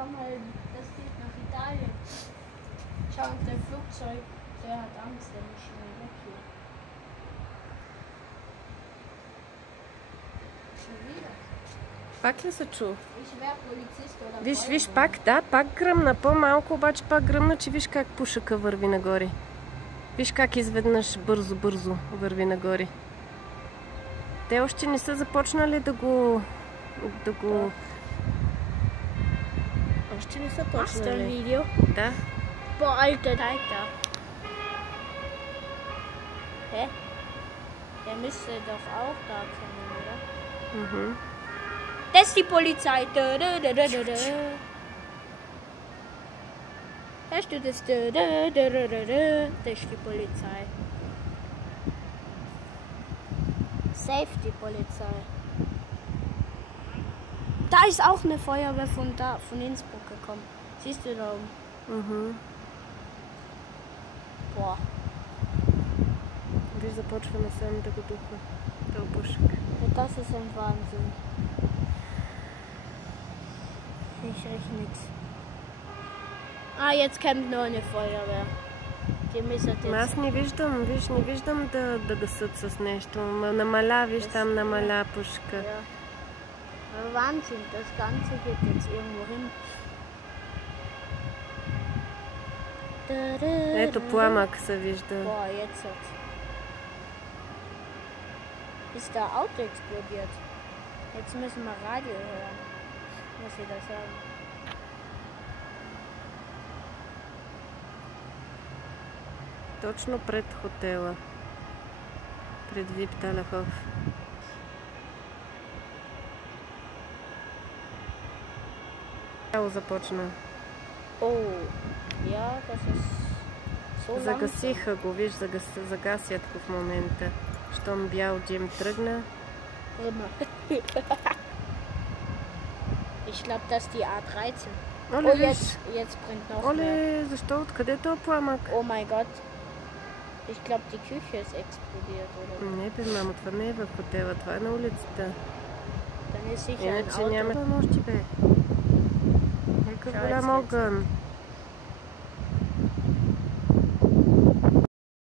komm halt, das geht nach Italien. Schau, und der Flugzeug, der hat Angst, der muss schnell weg hier. Schon wieder. Пак ли се чу? Ich wär Polizist oder Виж пак, да, пак гръмна. По-малко, обаче пак гръмна, че виж как пушъка върви нагоре. Виж как изведнъж бързо върви нагоре. Те още не са започнали да го... Още не са почнали. Machst du ein Video? Да. Boah, Alter, Alter. Hä? Der müsste doch auch da kommen, oder? Mhm. Das ist die Polizei. Hörst du das? Das ist die Polizei. Safety Polizei. Da ist auch eine Feuerwehr von Innsbruck gekommen. Siehst du da oben? Mhm. Boah. Виж, започва насам да го духва. Тълбушък. Das ist ein Wahnsinn. Ich rieche nichts. Ah, jetzt kommt noch eine Feuerwehr. Die müssen jetzt... Аз не виждам, не виждам да гасат с нещо. Намаля, виж там намаля пушка. Ja. Aber Wahnsinn, das Ganze geht jetzt irgendwo hin. Ето пламък се вижда. Boah, jetzt hat... Ist da Auto explodiert? Jetzt müssen wir Radio hören. Muss ich das sagen? Точно пред хотела. Пред Вип Талахов. Тяло започна. Oh, ja, das ist so langsam. Загасиха го, виж, загасят го в момента. Щом бял джим тръгна. Ich glaube, das ist die A13. Оле, Oh, виж. jetzt brennt noch mehr. Оле, защо? Откъде е този пламък? Oh mein Gott. Ich glaube, die Küche ist explodiert, oder? Не, бе, мамо, това не е в хотела, това е на улицата. Dann ist sicher ein Иначе Auto. няма нощи, бе. Нека голям огън.